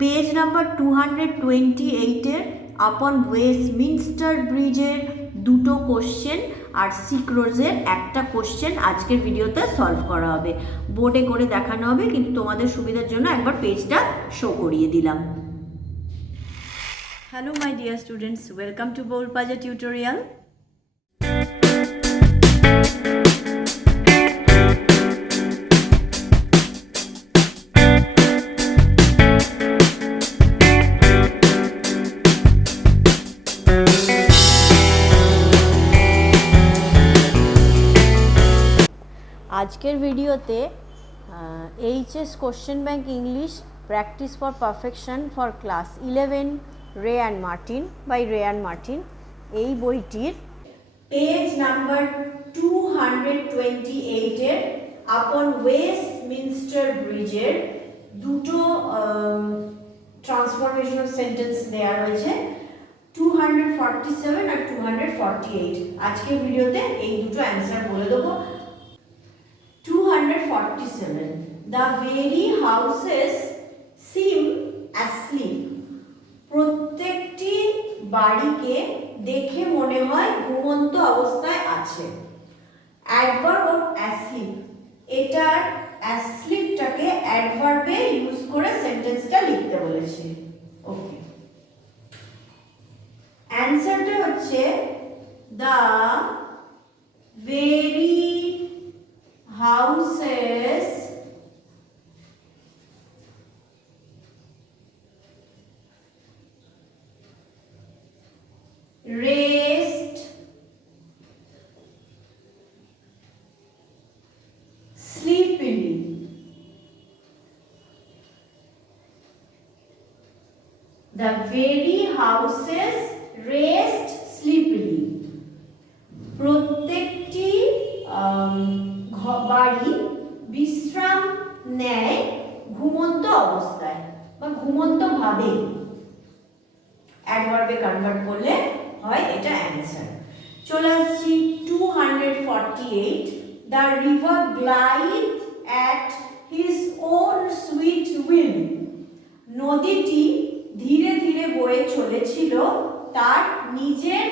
Page number 228-এর আপন Westminster ব্রিজের দুটো কোশ্চেন আর সিক্রোজের একটা কোশ্চেন আজকের ভিডিওতে সলভ করা হবে। বোর্ডে করে দেখানো হবে, কিন্তু তোমাদের সুবিধার জন্য একবার পেজটা শো করিয়ে দিলাম। Hello my dear students, welcome to বোল পাজা টিউটোরিয়াল। আজকের ভিডিওতে HS question bank English practice for perfection for class 11 Wren and Martin by Wren and Martin এই বইটির পেজ নাম্বার 228-এর আপন ওয়েস্টমিনস্টার ব্রিজের দুটো ট্রান্সফরমেশন অফ সেন্টেন্স দেওয়া রয়েছে, 247 আর 248। আজকের ভিডিওতে এই দুটো অ্যান্সার বলে দেবো। 247. The very houses seem asleep. প্রত্যেকটি বাড়িকে দেখে মনে হয় ঘুমন্ত অবস্থায় আছে। অ্যাডভার্ব অফ asleep, এটার asleepটাকে অ্যাডভার্বে ইউজ করে সেন্টেন্সটা লিখতে বলেছে। ওকে, অ্যানসারটা হচ্ছে the very houses rest sleepily. The very houses rest sleepily. প্রত্যেকটি বাড়ি বিশ্রাম নেয় ঘুমন্ত অবস্থায় বা ঘুমন্ত ভাবে। অ্যাডভার্বে কনভার্ট করলে হয় এটা অ্যানসার। চলে আসছি 248. The river glides at his own sweet will. নদীটি ধীরে ধীরে বয়ে চলেছিল তার নিজের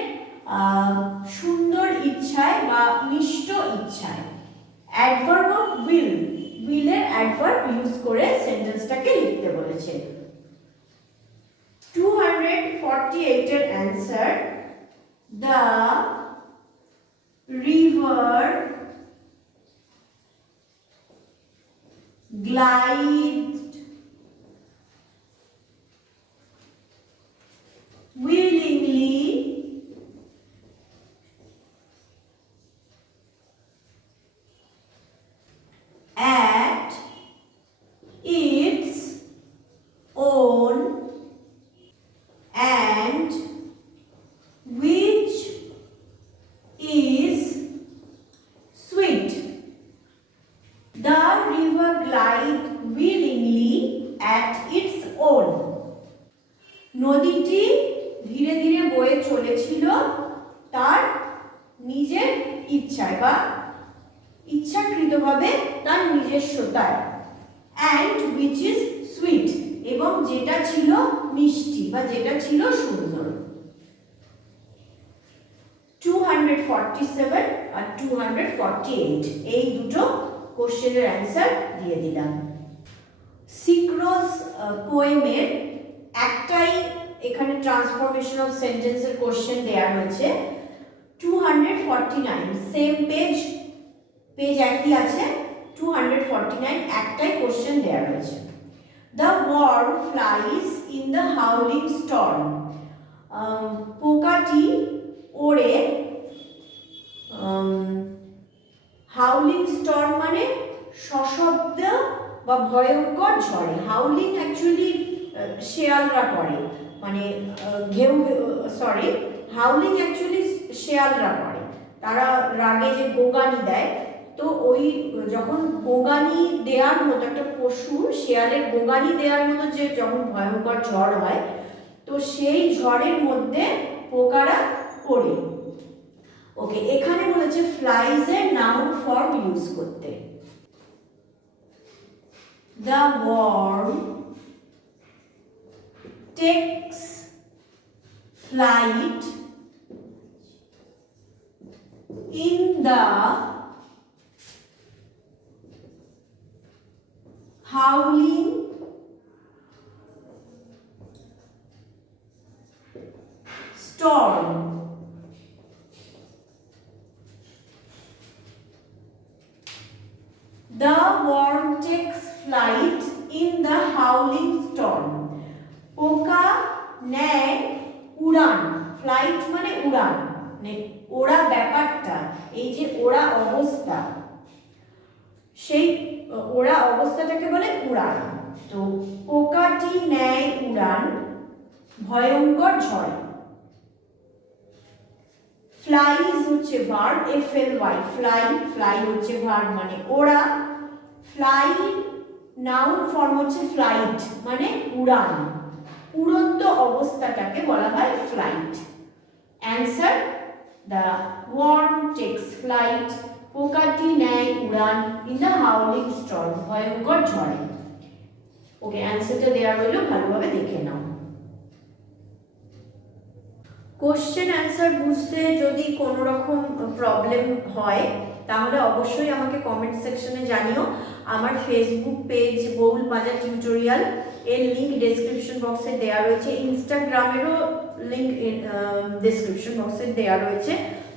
সুন্দর ইচ্ছায় বা মিষ্ট ইচ্ছায়। অ্যাডভার্ব অফ উইল, উইলের অ্যাডভার্ব ইউজ করে সেন্টেন্সটাকে লিখতে বলেছে। 248 এর answer the river glided willingly at its own and which is sweet. The river glide willingly at its own. নদীটি ধীরে ধীরে বয়ে চলেছিল তার নিজের ইচ্ছায় বা ইচ্ছাকৃতভাবে তার নিজস্বতায়। অ্যান্ড উইচ ইজ সুইট, এবং যেটা ছিল মিষ্টি বা যেটা ছিল সুন্দর। 247 আর 248 এই দুটো কোশ্চেনের অ্যান্সার দিয়ে দিলাম। সিক্রোজ পোয়েমের একটাই এখানে ট্রান্সফরমেশন অফ সেন্টেন্সের কোশ্চেন দেয়া রয়েছে। 249 সেম পেজ একই আছে। 249 একটাই কোশ্চেন দেয়া রয়েছে। The worm flies in the howling storm. পোকাটি ওড়ে হাউলিং স্টর্ম মানে সশব্দ বা ভয়ঙ্কর ঝড়ে। হাউলিং অ্যাকচুয়ালি শেয়ালরা করে, মানে হাউলিং অ্যাকচুয়ালি শেয়ালরা করে। তারা রাগে যে গোগানি দেয়, তো ওই যখন গোগানি দেওয়ার মতো একটা পশু শেয়ালের গোগানি দেওয়ার মতো যে যখন ভয়ঙ্কর ঝড় হয়, তো সেই ঝড়ের মধ্যে পোকারা পড়ে। ওকে, এখানে বলেছে ফ্লাইজ এর নাউন ফর্ম ইউজ করতে। The worm takes flight in the howling storm. The worm takes flight in the howling storm. পোকা নেয় উড়ান, ফ্লাইট মানে উড়ান, মানে ওড়া ব্যাপারটা, এই যে ওড়া অবস্থা, সেই ওড়া অবস্থাটাকে বলে উড়ান। তো পোকাটি নেয় উড়ান ভয়ঙ্কর ঝড়। ফ্লাইজ হচ্ছে ভার্ব, FLY, ফ্লাই, ফ্লাই হচ্ছে ভার্ব মানে ওড়া, ফ্লাই নাউন ফর্ম হচ্ছে ফ্লাইট মানে উড়ান, উড়ন্ত অবস্থাটাকে বলা হয় flight. Answer, the worm takes flight, পোকাটি নেয় উড়ান ইন দ্য হাউলিং স্টর্ম, ভয়ঙ্কর ঝড়ে। ওকে, অ্যান্সারটা দেওয়া রইল, ভালোভাবে দেখে নাও। কোশ্চেন অ্যান্সার বুঝতে যদি কোনো রকম প্রবলেম হয় তাহলে অবশ্যই আমাকে কমেন্ট সেকশনে জানিও। আমার ফেসবুক পেজ বউল পাঞ্জা টিউটোরিয়াল এর লিঙ্ক ডেসক্রিপশন বক্সে দেওয়া রয়েছে, ইনস্টাগ্রামেরও লিঙ্ক ডেসক্রিপশন বক্সে দেওয়া রয়েছে।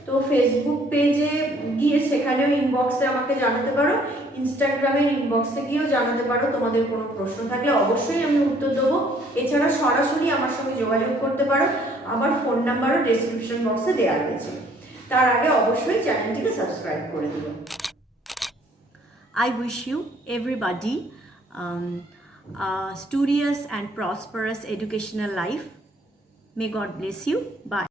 তো ফেসবুক পেজে গিয়ে সেখানেও ইনবক্সে আমাকে জানাতে পারো, ইনস্টাগ্রামের ইনবক্সে গিয়েও জানাতে পারো। তোমাদের কোনো প্রশ্ন থাকলে অবশ্যই আমি উত্তর দেবো। এছাড়া সরাসরি আমার সঙ্গে যোগাযোগ করতে পারো, আমার ফোন নাম্বারও ডেসক্রিপশন বক্সে দেওয়া রয়েছে। তার আগে অবশ্যই চ্যানেলটিকে সাবস্ক্রাইব করে দিও। I wish you everybody a studious and prosperous educational life. May God bless you. Bye.